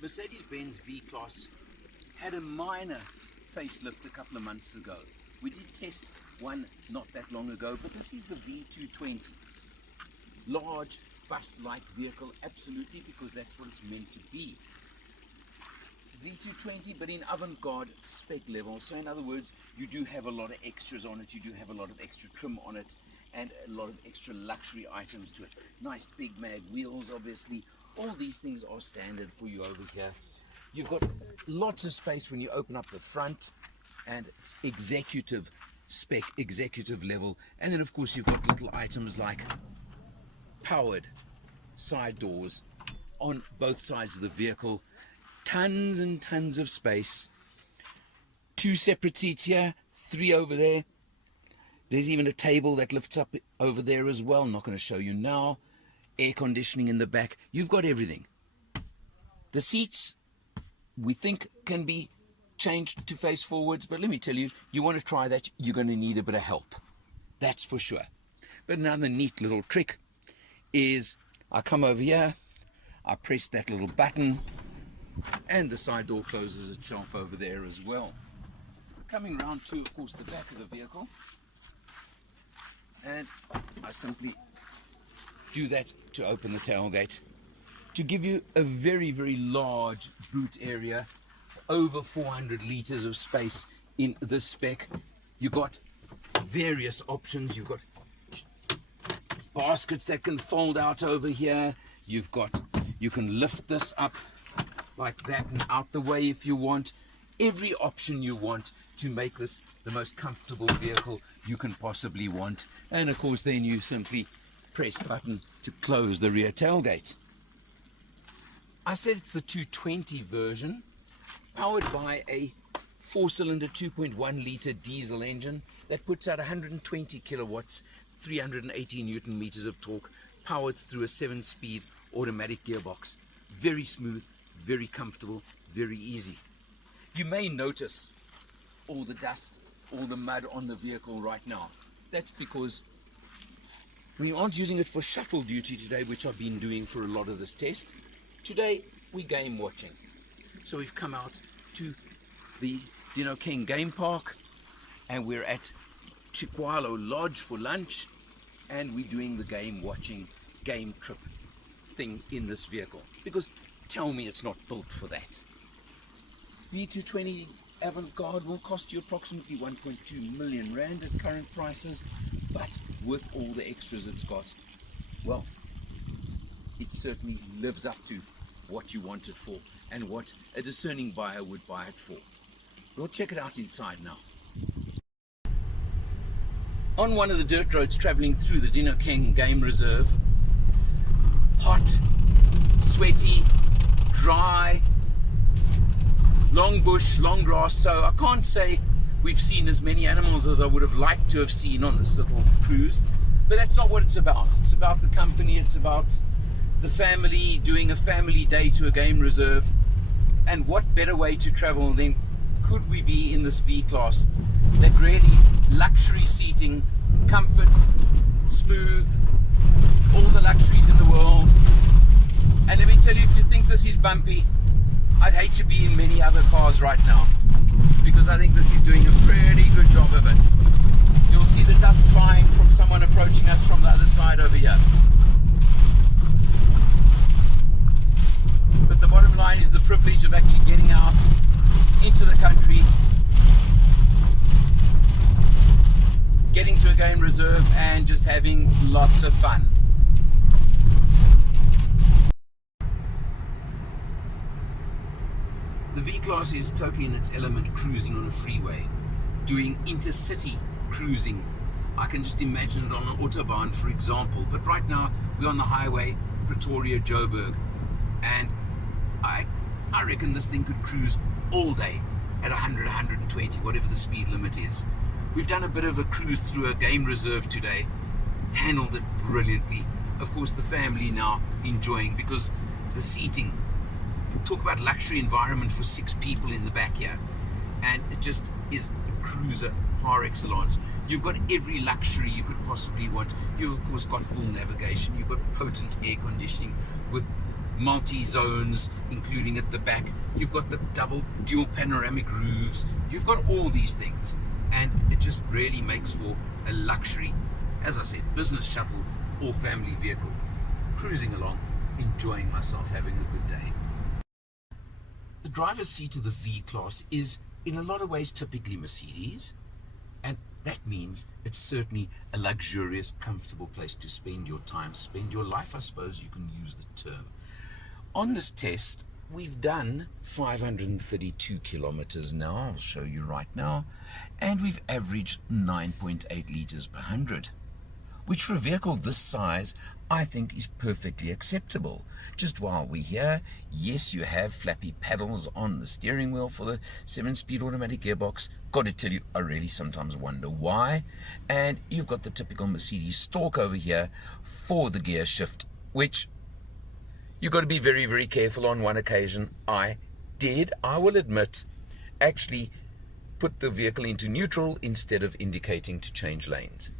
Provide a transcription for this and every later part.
Mercedes-Benz V-Class had a minor facelift a couple of months ago. We did test one not that long ago, but this is the V220. Large bus-like vehicle, absolutely, because that's what it's meant to be. V220, but in Avantgarde spec level. So in other words, you do have a lot of extras on it, you do have a lot of extra trim on it, and a lot of extra luxury items to it. Nice big mag wheels, obviously. All these things are standard for you over here. You've got lots of space when you open up the front, and it's executive spec, executive level. And then of course you've got little items like powered side doors on both sides of the vehicle. Tons and tons of space. 2 separate seats here, 3 over there. There's even a table that lifts up over there as well. I'm not going to show you now. Air conditioning in the back. You've got everything. The seats, we think, can be changed to face forwards, but let me tell you, you want to try that, you're going to need a bit of help. That's for sure. But another neat little trick is I come over here, I press that little button, and the side door closes itself over there as well. Coming round to, of course, the back of the vehicle, and I simply do that to open the tailgate to give you a very, very large boot area, over 400 liters of space in this spec. You've got various options. You've got baskets that can fold out over here. You can lift this up like that and out the way if you want. Every option you want to make this the most comfortable vehicle you can possibly want. And of course then you simply press button to close the rear tailgate. I said it's the 220 version, powered by a 4-cylinder 2.1 litre diesel engine that puts out 120 kilowatts, 380 newton meters of torque, powered through a 7-speed automatic gearbox. Very smooth, very comfortable, very easy. You may notice all the dust, all the mud on the vehicle right now. That's because we aren't using it for shuttle duty today, which I've been doing for a lot of this test. Today we're game watching. So we've come out to the Dino King Game Park, and we're at Chiqualo Lodge for lunch, and we're doing the game watching, game trip thing in this vehicle. Because tell me it's not built for that. V220 Avantgarde will cost you approximately 1.2 million rand at current prices, but with all the extras it's got, well, it certainly lives up to what you want it for and what a discerning buyer would buy it for. We'll check it out inside now. On one of the dirt roads traveling through the Dino King Game Reserve, hot, sweaty, dry, long bush, long grass, so I can't say we've seen as many animals as I would have liked to have seen on this little cruise, but that's not what it's about. It's about the company, it's about the family, doing a family day to a game reserve, and what better way to travel than could we be in this V-Class that really luxury seating, comfort, smooth, all the luxuries in the world. And let me tell you, if you think this is bumpy, I'd hate to be in many other cars right now, because I think this is doing a pretty good job of it. You'll see the dust flying from someone approaching us from the other side over here. But the bottom line is the privilege of actually getting out into the country, getting to a game reserve and just having lots of fun. The V-Class is totally in its element cruising on a freeway, doing intercity cruising. I can just imagine it on an autobahn, for example, but right now we're on the highway Pretoria-Joburg, and I reckon this thing could cruise all day at 100, 120, whatever the speed limit is. We've done a bit of a cruise through a game reserve today, handled it brilliantly. Of course the family now enjoying, because the seating, talk about luxury environment for 6 people in the back here, and it just is a cruiser par excellence. You've got every luxury you could possibly want. You've of course got full navigation, you've got potent air conditioning with multi-zones, including at the back. You've got the dual panoramic roofs. You've got all these things, and it just really makes for a luxury, as I said, business shuttle or family vehicle. Cruising along, enjoying myself, having a good day. The driver's seat of the V-Class is in a lot of ways typically Mercedes, and that means it's certainly a luxurious, comfortable place to spend your time, spend your life, I suppose you can use the term. On this test, we've done 532 kilometers now, I'll show you right now, and we've averaged 9.8 liters per 100, which for a vehicle this size, I think is perfectly acceptable. Just while we're here, yes, you have flappy paddles on the steering wheel for the 7-speed automatic gearbox. Got to tell you, I really sometimes wonder why. And you've got the typical Mercedes stalk over here for the gear shift, which you've got to be very, very careful. On one occasion, I will admit, actually put the vehicle into neutral instead of indicating to change lanes.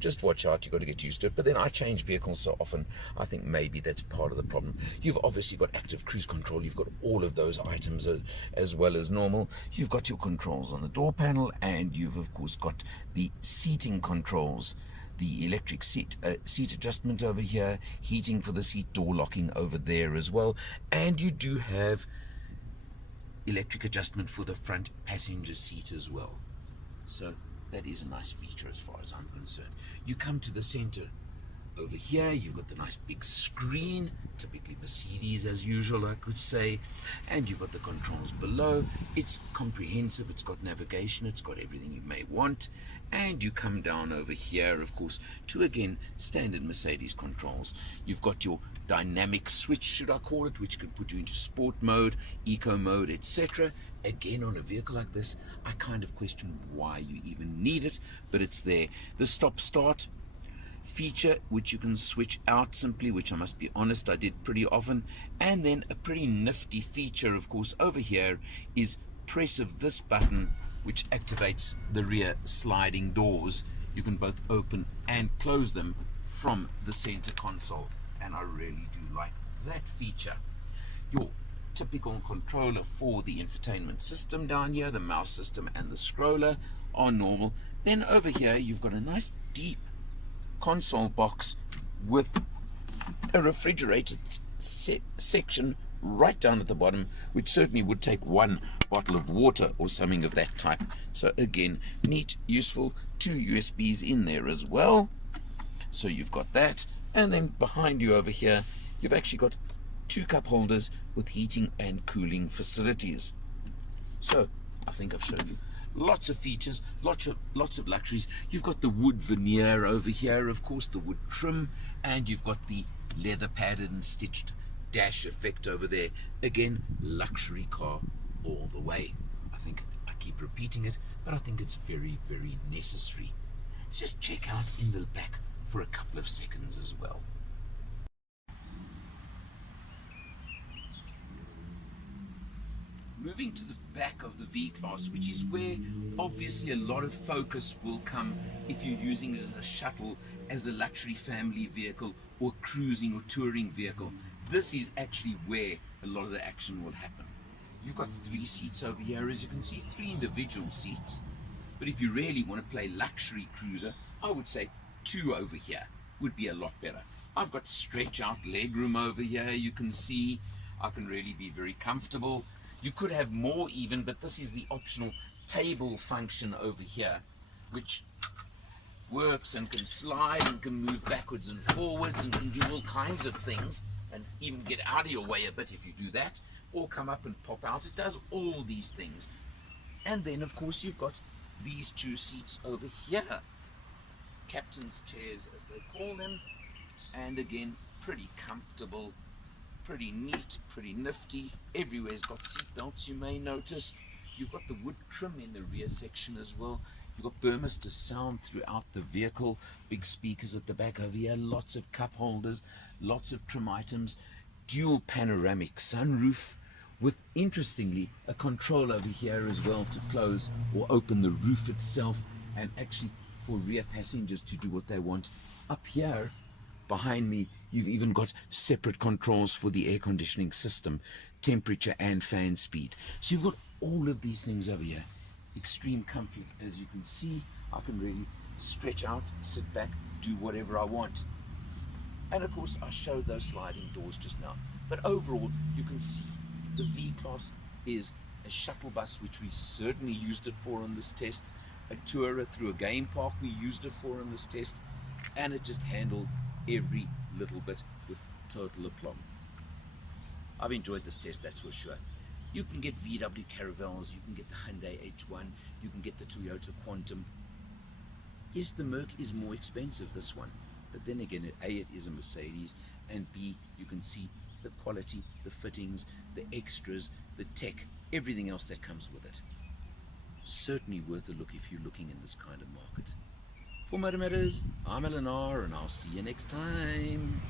Just watch out, you've got to get used to it. But then I change vehicles so often, I think maybe that's part of the problem. You've obviously got active cruise control, you've got all of those items as well as normal. You've got your controls on the door panel, and you've of course got the seating controls, the electric seat adjustment over here, heating for the seat, door locking over there as well. And you do have electric adjustment for the front passenger seat as well. So that is a nice feature as far as I'm concerned. You come to the center over here, you've got the nice big screen, typically Mercedes as usual, I could say, and you've got the controls below. It's comprehensive, it's got navigation, it's got everything you may want. And you come down over here, of course, to again standard Mercedes controls. You've got your dynamic switch, should I call it, which can put you into sport mode, eco mode, etc. Again, on a vehicle like this, I kind of question why you even need it, but it's there. The stop-start feature, which you can switch out simply, which I must be honest, I did pretty often. And then a pretty nifty feature, of course, over here is press of this button, which activates the rear sliding doors. You can both open and close them from the center console, and I really do like that feature. Your typical controller for the infotainment system down here, the mouse system and the scroller are normal. Then over here you've got a nice deep console box with a refrigerated section right down at the bottom, which certainly would take one bottle of water or something of that type. So again, neat, useful, 2 USBs in there as well. So you've got that, and then behind you over here you've actually got 2 cup holders with heating and cooling facilities. So I think I've shown you lots of features, lots of luxuries. You've got the wood veneer over here, of course, the wood trim, and you've got the leather padded and stitched dash effect over there. Again, luxury car all the way. I think I keep repeating it, but I think it's very, very necessary. Let's just check out in the back for a couple of seconds as well. Moving to the back of the V-Class, which is where obviously a lot of focus will come if you're using it as a shuttle, as a luxury family vehicle, or cruising or touring vehicle. This is actually where a lot of the action will happen. You've got 3 seats over here, as you can see, 3 individual seats. But if you really want to play luxury cruiser, I would say 2 over here would be a lot better. I've got stretch out legroom over here, you can see. I can really be very comfortable. You could have more even, but this is the optional table function over here, which works and can slide and can move backwards and forwards and can do all kinds of things, and even get out of your way a bit if you do that, or come up and pop out. It does all these things. And then of course you've got these 2 seats over here, captain's chairs as they call them, and again pretty comfortable, pretty neat, pretty nifty. Everywhere's got seat belts, you may notice. You've got the wood trim in the rear section as well. You've got Burmester sound throughout the vehicle, big speakers at the back over here, lots of cup holders, lots of trim items, dual panoramic sunroof with, interestingly, a control over here as well to close or open the roof itself, and actually for rear passengers to do what they want. Up here Behind me, you've even got separate controls for the air conditioning system, temperature and fan speed. So you've got all of these things over here. Extreme comfort, as you can see. I can really stretch out, sit back, do whatever I want. And of course, I showed those sliding doors just now. But overall, you can see the V-Class is a shuttle bus, which we certainly used it for on this test. A tourer through a game park we used it for on this test. And it just handled every little bit with total aplomb. I've enjoyed this test, that's for sure. You can get VW Caravels, you can get the Hyundai H1, you can get the Toyota Quantum. Yes, the Merc is more expensive, this one. But then again, A, it is a Mercedes, and B, you can see the quality, the fittings, the extras, the tech, everything else that comes with it. Certainly worth a look if you're looking in this kind of market. For Motor Matters, I'm Eleanor, and I'll see you next time.